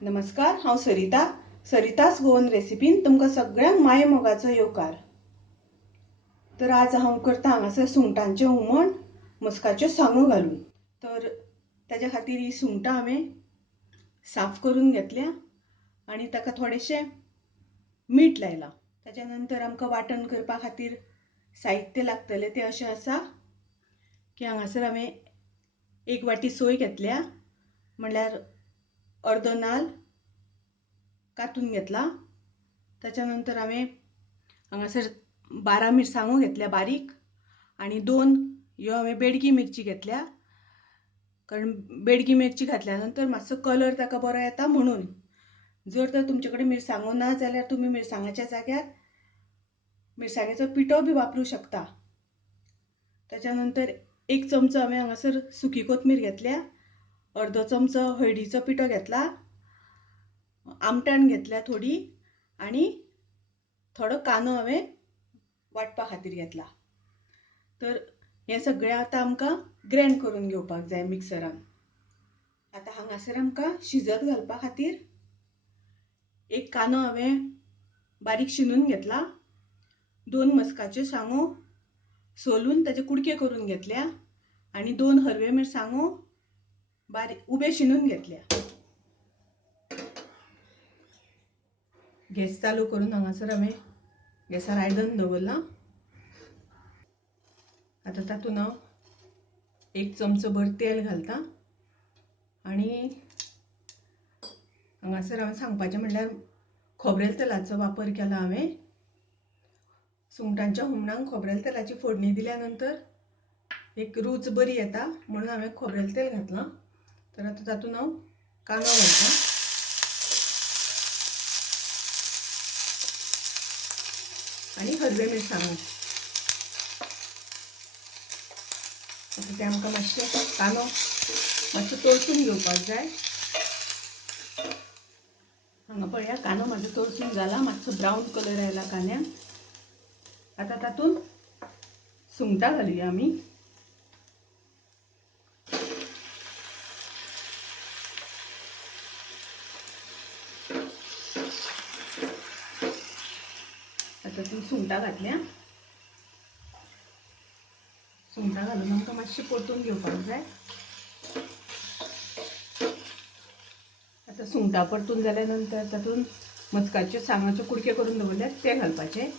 नमस्कार, हांव सरितास गोवन रेसिपीन तुमकां सगळ्यांक माये मोगाचो येवकार। तर आज हांव करता हांगासर सुंगटांचें हुमण मस्काच्यो सांगो घालून। तर ताच्या खातीर ही सुंगटां हांवें साफ करून घेतल्या आनी ताका थोडेशें मीठ लायलां। ताच्या नंतर आमकां वांटण करपा खातीर साहित्य लागतलें तें अशें आसा की हांगासर हांवें एक वाटी सोय घेतल्या, म्हणल्यार अर्दो नाल्ल कातून घेतला। त्याच्या नंतर हांवें हांगासर 12 मिरसांगो घेतल्या बारीक आनी 2 ह्यो हांवें बेडगी मिरची घेतल्या, कारण बेडगी मिरची घातल्या नंतर मातसो कलर ताका बरो येता म्हणून। जर तर तुमचे कडेन मिरसांगो ना जाल्यार तुमी मिरसांगाच्या जाग्यार मिरसांगेचो पिठो बी वापरूं शकता। त्याच्या नंतर 1 चमचो हांवें हांगासर सुकी कोथमीर घेतल्या, अर्दो चमचो हळदीचो पिठो घेतला, आमटाण घेतल्या थोडी आनी थोडो कांदो हांवें वांटपा खातीर घेतला। तर हें सगळें आतां आमकां ग्राइंड करून घेवपाक जाय मिक्सरान। आतां हांगासर आमकां शिजत घालपा खातीर एक कांदो हांवें बारीक शिनून घेतला, 2 मस्काच्यो सांगो सोलून ताचे कुडके करून घेतल्या आनी 2 हरव्यो मिरसांगो बारीक उबे शिनून घेतल्या। गॅस चालू करून हांगासर हांवें गॅसार आयदन दवरलां। आतां तातूंत हांव 1 चमचो भर तेल घालतां आनी हांगासर हांवें सांगपाचें म्हणल्यार खोबरेल तेलाचो वापर केला हांवें। सुंगटांच्या हुमणाक खोबरेल तेलाची फोडणी दिल्या नंतर एक रूच बरी येता म्हणून हांवें खोबरेल तेल घातलां। तर आतां तातूंत हांव कांदो घालतां आनी हरवे मिरसांगो। आतां ते आमकां मातशें कांदो मातसो तळसून घेवपाक जाय। हांगा पळया कांदो म्हाजो तळसून जाला, मातसो ब्रावन कलर आयला कांद्याक। आतां तातूंत सुंगटां घालुया आमी। तातूंत सुंगटां घातल्या, सुंगटां घालून आमकां मातशें परतून घेवपाक जाय। आतां सुंगटां परतून जाल्या नंतर तातूंत मस्काच्यो सांगोच्यो कुडके करून दवरल्यात ते घालपाचे।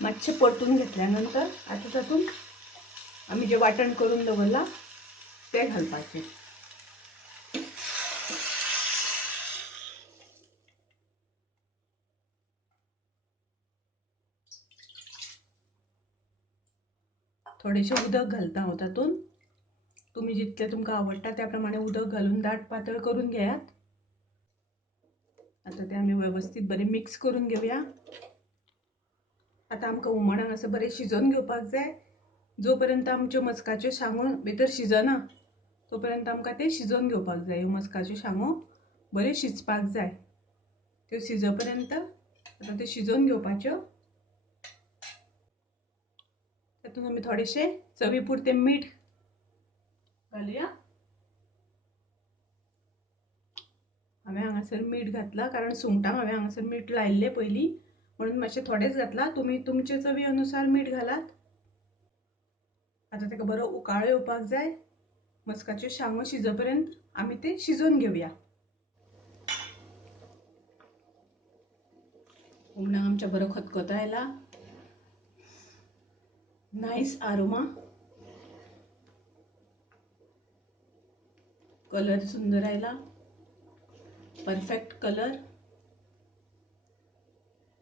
मातशें परतून घेतल्या नंतर आतां तातूंत आमी जें वांटण करून दवरलां तें घालपाचें। थोडेशें उदक घालता हांव तातूंत, तुमी जितलें तुमकां आवडटा त्या प्रमाणे उदक घालून दाट पातळ करून घेयात। आतां तें आमी वेवस्थीत बरें मिक्स करून घेवया। आतां आमकां हुमण हांगासर बरें शिजोवन घेवपाक जाय। जो पर्यंत आमच्यो मस्काच्यो सांगो भितर शिजना तो पर्यंत आमकां ते शिजोवन घेवपाक जाय। ह्यो मस्काच्यो सांगो बऱ्यो शिजपाक जाय, त्यो शिजो पर्यंत आतां त्यो शिजोवन घेवपाच्यो। तातूंत आमी थोडेशें चवी पुरतें मीठ घालुया। हांवें हांगासर मीठ घातला कारण सुंगटांक हांवें हांगासर मीठ लायिल्लें पयलीं, म्हणून मातशें थोडेंच घातलां। तुमी तुमचे चवी अनुसार मीठ घालात। आतां ताका बरो उकाळो येवपाक जाय। मस्काच्यो सांगो शिजो पर्यंत आमी ते शिजोवन घेवया। हुमणाक आमच्या बरो खतखतो आयला, नायस आरोमा, कलर सुंदर आयला, परफेक्ट कलर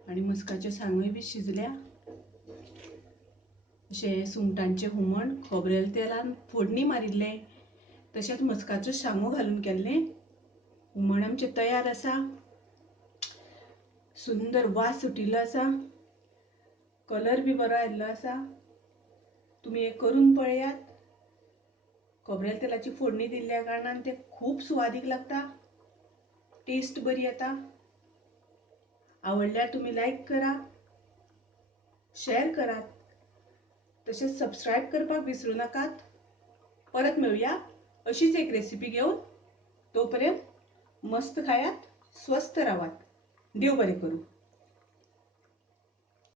आनी मस्काच्यो सांगोय बी शिजल्या। अशें सुंगटांचें हुमण खोबरेल तेलान फोडणी मारिल्लें तशेंच मस्काच्यो सांगो घालून केल्लें हुमण आमचें तयार आसा। सुंदर वास सुटिल्लो आसा, कलर बी बरो आयिल्लो आसा। तुमी हे करून पळयात। खोबरेल तेलाची फोडणी दिल्ल्या कारणान तें खूब सुवादीक लागता, टेस्ट बरी येता। आवडल्यार तुमी लायक करा, शेअर करात, तसेच सबस्क्राईब करपाक विसरू नकात. परत मिळूया अशीच एक रेसिपी घेऊन. तोपर्यंत मस्त खायात, स्वस्त राहात. देव बरे करू.